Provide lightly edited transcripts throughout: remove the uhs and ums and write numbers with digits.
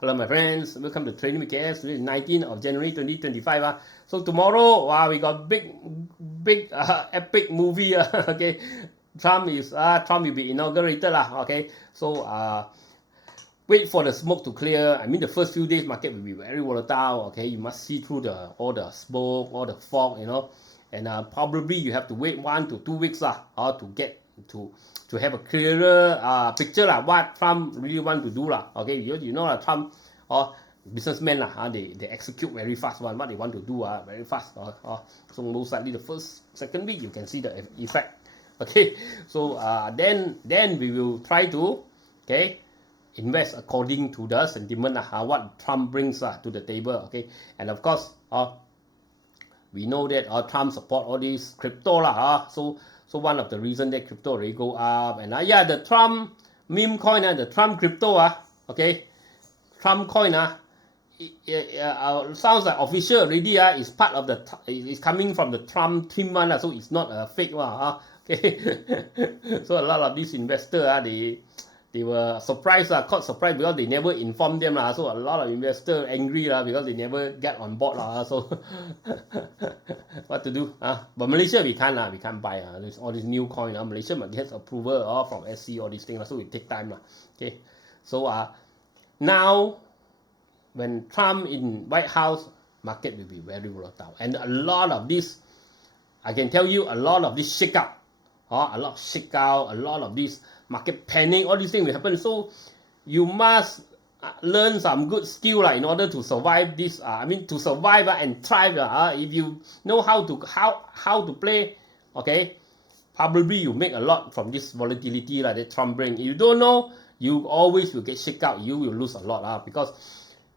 Hello my friends, welcome to Trading with KS. Today is 19th of January 2025. So tomorrow, wow, we got big epic movie. Okay, Trump will be inaugurated. Okay, so wait for the smoke to clear. I mean, the first few days market will be very volatile. Okay, you must see through all the smoke, all the fog, and probably you have to wait 1 to 2 weeks to get to have a clearer picture what Trump really want to do Okay, you know Trump businessmen they execute very fast what they want to do very fast so most likely the second week you can see the effect. Okay, so then we will try to invest according to the sentiment what Trump brings to the table. Okay, and of course we know that Trump support all these crypto so one of the reason that crypto already go up, and the Trump meme coin the Trump crypto okay, Trump coin sounds like official already is part of it's coming from the Trump team one so it's not a fake one okay. So a lot of these investors they were surprised caught surprised because they never informed them so a lot of investors angry because they never get on board so what to do but Malaysia we can't buy there's all this new coin Malaysia must get approval from SC all these things so it take time okay. So now when Trump in White House, market will be very volatile, and a lot of this, I can tell you, a lot of this shake up, a lot of shake out, a lot of this market panic, all these things will happen. So you must learn some good skill in order to survive this. I mean, to survive and thrive. If you know how to play, okay, probably you make a lot from this volatility that Trump bring. If you don't know, you always will get shake out. You will lose a lot because,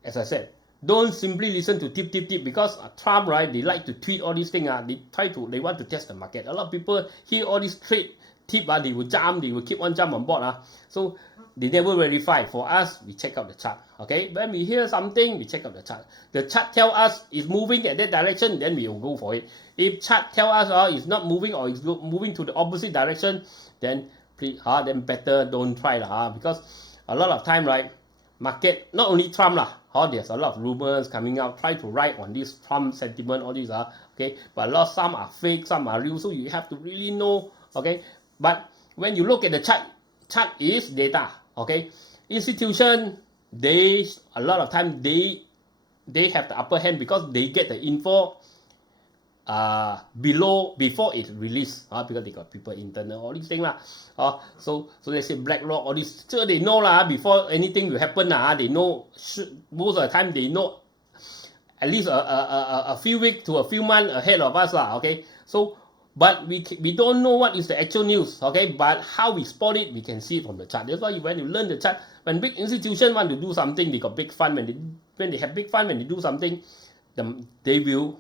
as I said, don't simply listen to tip because Trump, they like to tweet all these things. They want to test the market. A lot of people hear all these trade tip, they will jump, they will keep on jump on board. So they never verify. For us, we check out the chart. Okay, when we hear something, we check out the chart. The chart tell us it's moving at that direction, then we will go for it. If chart tell us it's not moving or it's moving to the opposite direction, then please, then better don't try because a lot of time, market, not only Trump there's a lot of rumors coming out, try to write on this Trump sentiment, all these okay, but some are fake, some are real, so you have to really know, okay. But when you look at the chart is data, okay. Institution, a lot of time they have the upper hand because they get the info before it released because they got people internal all these things so they say BlackRock all this, so they know before anything will happen they know most of the time they know at least a few weeks to a few months ahead of us okay. So but we don't know what is the actual news, okay, but how we spot it we can see it from the chart. That's why when you learn the chart, when big institutions want to do something, they got big fund. When they have big fund, when they do something, they will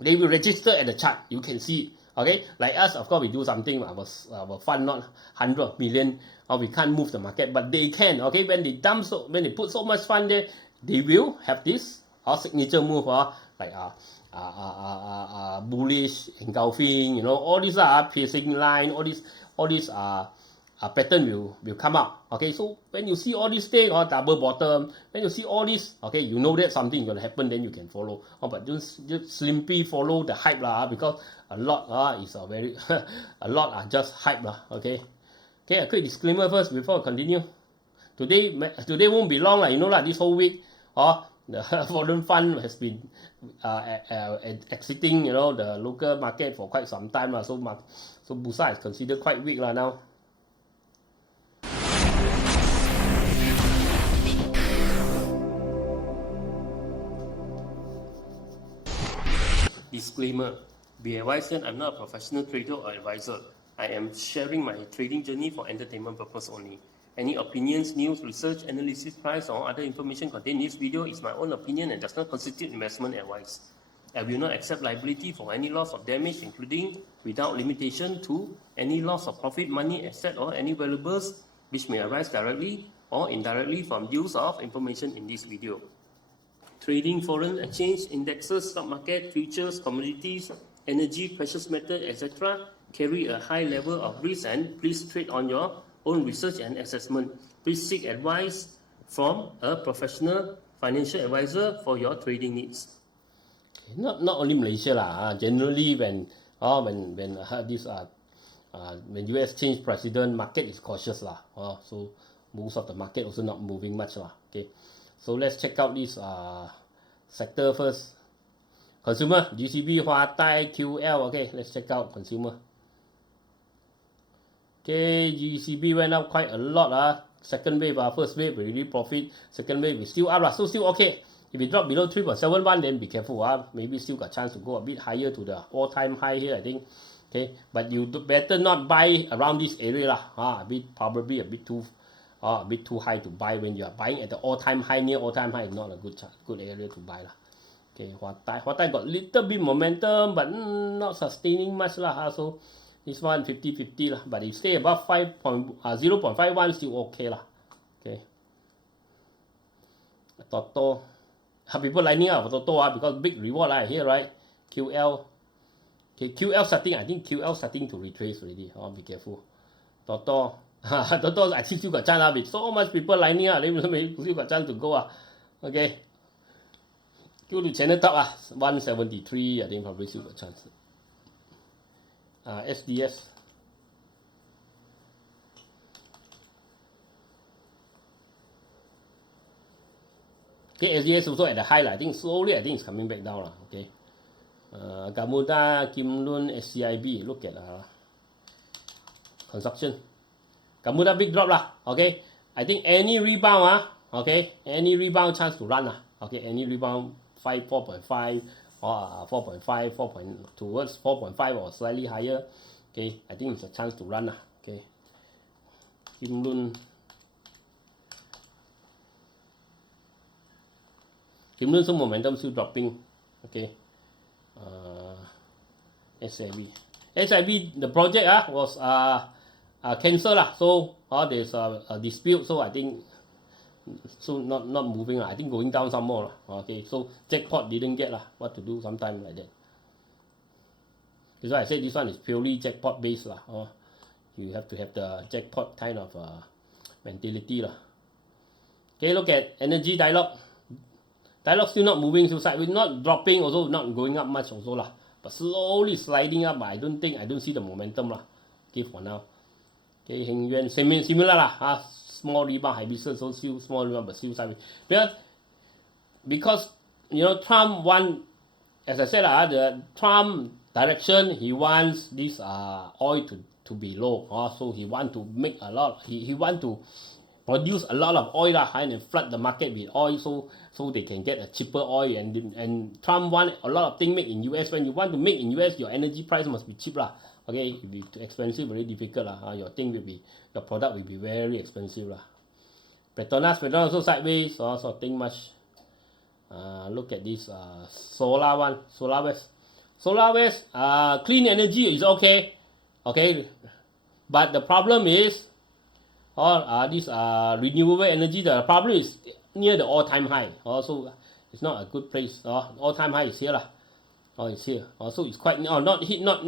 register at the chart. You can see, okay. Like us, of course, we do something. Our fund not 100 million, or we can't move the market, but they can. Okay, when they put so much fund there, they will have this signature move, like bullish engulfing, all these piercing line, all these pattern will come up. Okay, so when you see all these things double bottom, when you see all this, okay, you know that something is going to happen, then you can follow. But just simply follow the hype because a lot is a very a lot are just hype okay. Okay, a quick disclaimer first before I continue. Today won't be long this whole week the foreign fund has been exiting the local market for quite some time so BURSA is considered quite weak now. Disclaimer: be advised that I'm not a professional trader or advisor. I am sharing my trading journey for entertainment purpose only. Any opinions, news, research, analysis, price, or other information contained in this video is my own opinion and does not constitute investment advice. I will not accept liability for any loss or damage, including, without limitation to, any loss of profit, money, asset, or any valuables which may arise directly or indirectly from use of information in this video. Trading foreign exchange, indexes, stock market, futures, commodities, energy, precious metal, etc. carry a high level of risk, and please trade on your own research and assessment. Please seek advice from a professional financial advisor for your trading needs. Not only Malaysia lah. Generally, when this when US change president, market is cautious lah. So most of the market also not moving much lah. Okay, so let's check out this sector first. Consumer, GCB, HWATAI, QL. Okay, let's check out consumer. Okay, GCB went up quite a lot. Second wave, first wave already profit. Second wave is still up lah. So still okay. If it drop below 3.71, then be careful. Maybe still got chance to go a bit higher to the all-time high here, I think. Okay, but you better not buy around this area lah. Probably a bit too high to buy. When you are buying at the all-time high, near all-time high, is not a good area to buy lah. Okay, HWATAI got little bit momentum, but not sustaining much lah. So this one 50-50 lah. But if stay above 0.51, still okay lah. Okay. TOTO. People lining up for TOTO because big reward here, right? QL. Okay, QL starting. I think QL starting to retrace already. Be careful. TOTO. TOTO, I think still got chance with so much people lining up. They still got chance to go. Okay. Go to channel top 173. I think probably still got chance. SDS. Okay, SDS also at the high lah. I think slowly, it's coming back down lah. Okay. Gamuda, KIMLUN, SCIB. Look at construction. Gamuda big drop lah. Okay. I think any rebound okay, any rebound chance to run lah. Okay, any rebound 4.5 or 4.5, towards 4.5 or slightly higher. Okay, I think it's a chance to run lah. Okay. KIMLUN. KIMLUN some momentum still dropping. Okay. SIB, the project was cancelled lah. So there's a dispute. So I think not moving lah. I think going down some more lah. Okay. So jackpot didn't get lah. What to do sometime like that. That's why I said this one is purely jackpot based lah. You have to have the jackpot kind of mentality lah. Okay, look at energy dialogue. Dialogue still not moving, so sideways, not dropping, also not going up much also lah. But slowly sliding up, but I don't see the momentum lah. Okay, for now. Okay, Heng Yuan, similar lah. Small rebound, Hibiscus, so still small rebound, but still sideways. Because Trump want, as I said the Trump direction, he wants this oil to be low. So he want to make a lot. He want to produce a lot of oil and flood the market with oil so they can get a cheaper oil, and Trump want a lot of things made in US. When you want to make in US, your energy price must be cheap lah. Okay, if it's too expensive, very difficult lah. Your product will be very expensive lah. Petronas also sideways, so think much. Look at this solar one, SolArWest. Clean energy is okay, but the problem is this renewable energy. The problem is near the all-time high. Also, it's not a good place. All-time high is here lah. It's here. Also, it's quite not hit, not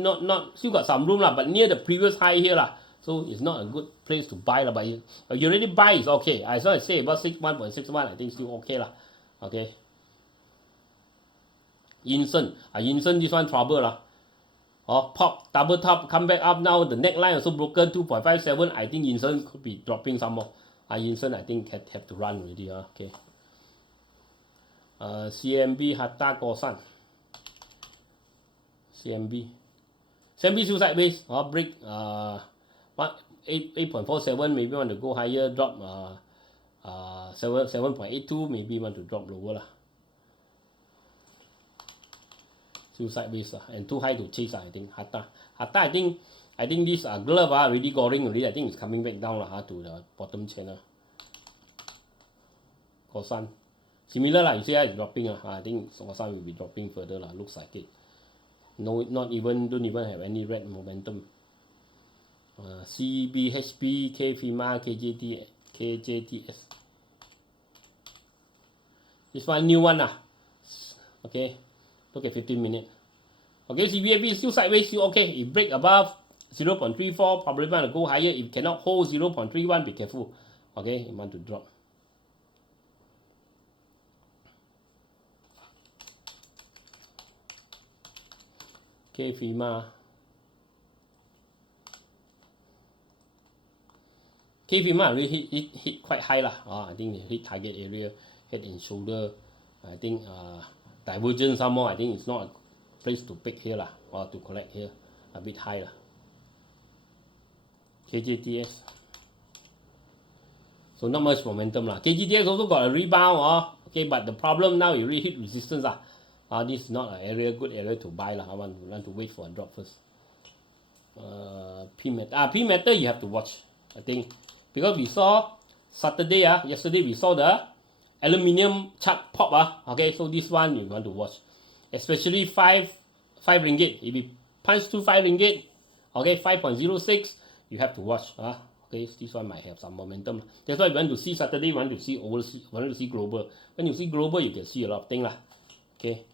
still got some room lah, but near the previous high here lah. So it's not a good place to buy lah. But you already buy is okay. As I say about 1.61, I think still okay lah. Okay. YINSON, this one trouble lah. Pop, double top, come back up now. The neckline also broken, 2.57. I think YINSON could be dropping some more. YINSON, I think, have to run already. Okay. CMB, HATA, KOSSAN. CMB still sideways. Break 8.47. Maybe want to go higher. Drop 7.82. Maybe want to drop lower lah. Sideways and too high to chase. I think HATA, I think this glove already goring already. I think it's coming back down to the bottom channel. KOSSAN similar lah. You see it's dropping I think KOSSAN will be dropping further lah. Looks like it. No, don't even have any red momentum. CBHB, KFIMA, KJTS. This one new one Okay. Look at 15 minutes. Okay, CBHB is still sideways, still okay. If break above 0.34, probably want to go higher. If cannot hold 0.31, be careful. Okay, you want to drop. KFIMA. KFIMA really hit quite high lah. I think it hit target area, head and shoulder. I think divergence some more. I think it's not a place to pick here lah, or to collect here, a bit high lah. KJTS. So not much momentum lah. KJTS also got a rebound. Okay, but the problem now it really hit resistance lah. This is not an area, good area to buy lah. I want to wait for a drop first. P-metal you have to watch. I think because we saw Saturday yesterday we saw the aluminium chart pop okay, so this one you want to watch, especially 5 ringgit. If it punch to 5 ringgit, okay, 5.06, you have to watch. Okay, this one might have some momentum. That's why you want to see Saturday, you want to see overseas, you want to see global. When you see global, you can see a lot of things lah. Okay,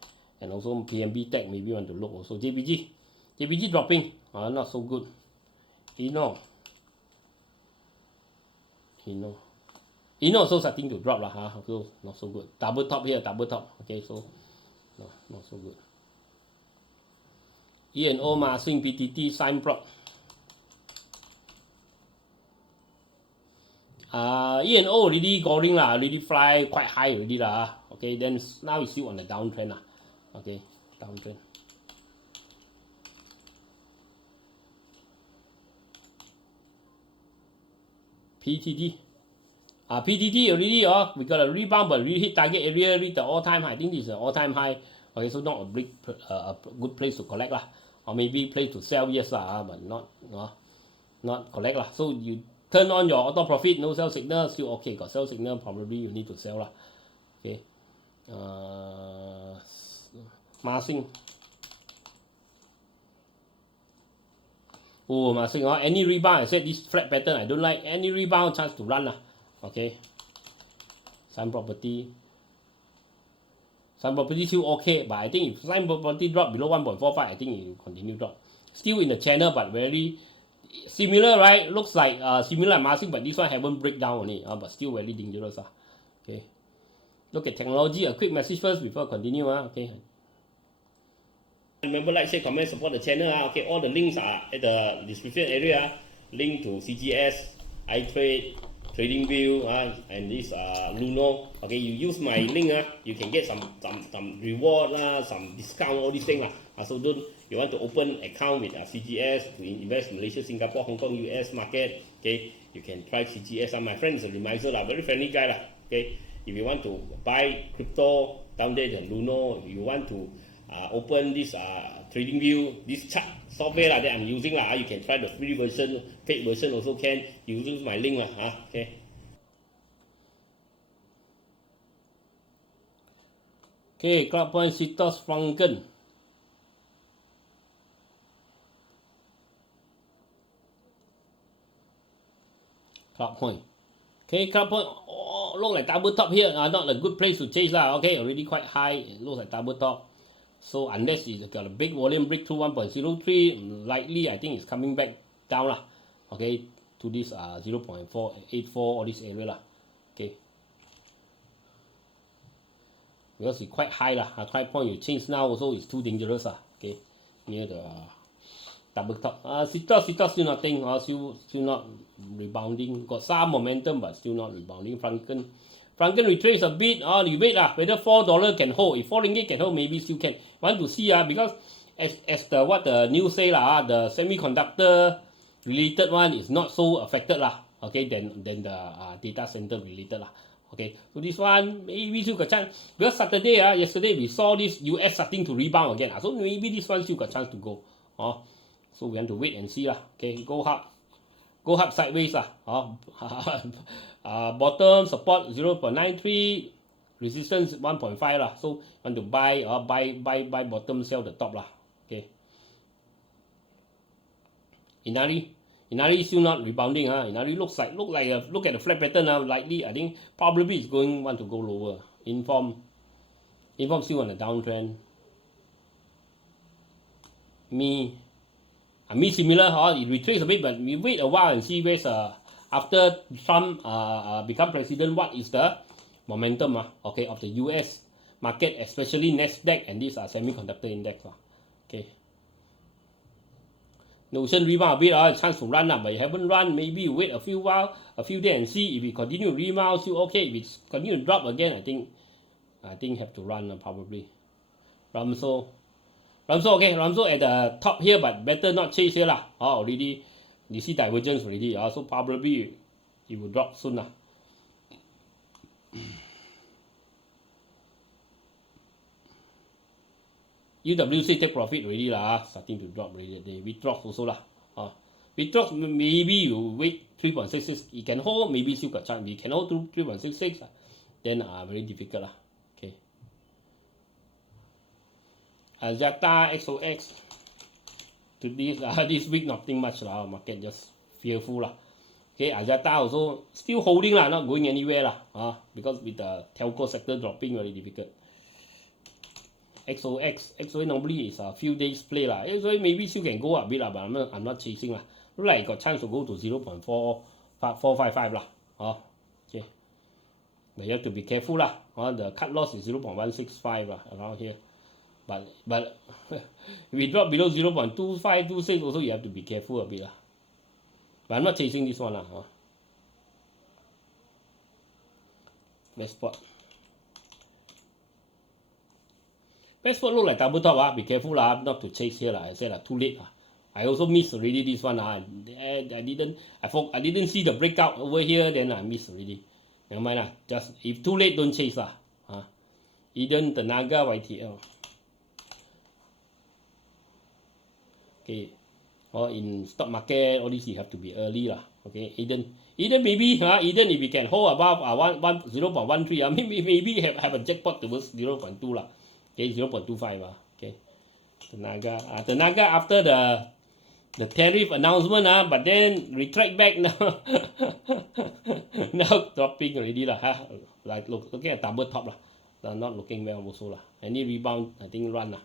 and also PMB tech maybe you want to look also. JPG dropping, not so good. INNO also starting to drop lah. So not so good. Double top here, double top. Okay, so no, not so good. INNO, Swing PTT, SIMEPROP. INNO already going lah, already fly quite high already lah. Okay, then now it's still on the downtrend lah. Okay, downtrend. PTD already we got a rebound, but really hit target area, reach the all-time high. I think this is an all-time high. Okay, so not a good place to collect lah, or maybe place to sell, yes lah, but not collect lah. So you turn on your auto profit, no sell signal, still okay. Got sell signal, probably you need to sell lah. Okay, Massing. Massing, any rebound, I said this flat pattern I don't like. Any rebound, chance to run lah. Okay, SIMEPROP still okay, but I think if SIMEPROP drop below 1.45, I think it will continue drop. Still in the channel, but very similar, right? Looks like similar Massing, but this one haven't break down on it, but still very dangerous. Okay, look at technology. A quick message first before I continue. Okay. Remember, like, share, comment, support the channel. Okay, all the links are at the description area. Link to CGS, iTrade, TradingView, and this Luno. Okay, you use my link, you can get some reward, some discount, all these things. So you want to open account with CGS to invest in Malaysia, Singapore, Hong Kong, US market. Okay, you can try CGS. My friend is a reminder, very friendly guy. Okay, if you want to buy crypto down there, the Luno, you want to open this TradingView, this chart software that I'm using you can try the free version, paid version also can. You use my link okay. Okay, CloudPoint, CTOS, Franken. CloudPoint. Okay, CloudPoint, look like double top here. Not a good place to chase lah. Okay, already quite high. It looks like double top. So unless it's got a big volume breakthrough 1.03, likely I think it's coming back down lah. Okay, to this 0.484 all this area lah. Okay, because it's quite high lah. CloudPoint you change now also is too dangerous lah. Okay, near the double top. CTOS still nothing. Still not rebounding. Got some momentum but still not rebounding. Franken retrace a bit. You wait whether $4 can hold. If 4 ringgit can hold, maybe still can. Want to see because as the what the news say the semiconductor related one is not so affected lah. Okay, than the data center related lah. Okay, so this one maybe still got chance because yesterday we saw this US starting to rebound again. So maybe this one still got chance to go. So we have to wait and see lah. Okay, GOHUB sideways lah. Bottom support 0.93, resistance 1.5 lah. So want to buy bottom, sell the top lah. Okay. Inari still not rebounding. Inari look at the flat pattern likely I think probably it's want to go lower. INFOM still on the downtrend. Me similar, it retraces a bit, but we wait a while and see where's after Trump become president, what is the momentum okay, of the US market, especially Nasdaq and this semiconductor index. Okay, Notion rebound a bit, chance to run, but you haven't run, maybe you wait a few days and see if it continue to rebound, still okay. If it's continue to drop again, I think have to run probably. RAMSSOL okay, RAMSSOL at the top here, but better not chase here lah. Already you see divergence already, so probably it will drop soon lah. UWC take profit already lah, starting to drop already. The VITROX also lah. VITROX maybe you wait 3.66, it can hold, maybe still got chance. It can hold through 3.66, then very difficult lah. Okay. AXIATA, XOX. To this week nothing much lah. Market just fearful lah. Okay, AXIATA also still holding lah, not going anywhere lah. Because with the telco sector dropping, very difficult. XOX normally is a few days play lah. XOX maybe still can go up a bit lah, but I'm not chasing lah. Look like it got chance to go to 0.455 lah. Okay. But you have to be careful lah. The cut loss is 0.165 lah, around here. But if we drop below 0.2526 also, you have to be careful a bit lah. But I'm not chasing this one lah. Best spot. Best spot look like double top, be careful lah, not to chase here lah. I said too late lah. I also missed already this one I didn't see the breakout over here, then I missed already. Never mind lah. Just if too late, don't chase lah. Eden, TENAGA, YTL. Okay. Or in stock market, all this you have to be early lah. Okay. Eden maybe Eden if we can hold above 0.13, maybe have a jackpot towards 0.2 lah. Okay, 0.25 okay. TENAGA after the tariff announcement but then retract back now. Now dropping already lah. Like looking at double top lah. Not looking well also lah. Any rebound, I think run lah.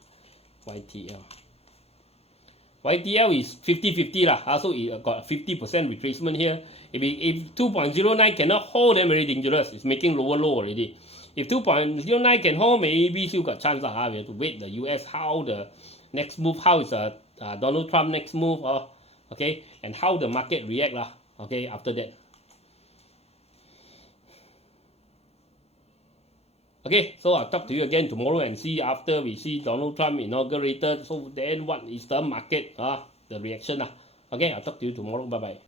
YTL is 50-50 lah. So it got 50% retracement here. If 2.09 cannot hold, then very dangerous. It's making lower low already. If 2.09 can hold, maybe still got chance lah. We have to wait the US how the next move, how is Donald Trump next move, okay, and how the market react lah. Okay, after that. Okay, so I'll talk to you again tomorrow and see after we see Donald Trump inaugurated. So then what is the market, the reaction lah. Okay, I'll talk to you tomorrow. Bye bye.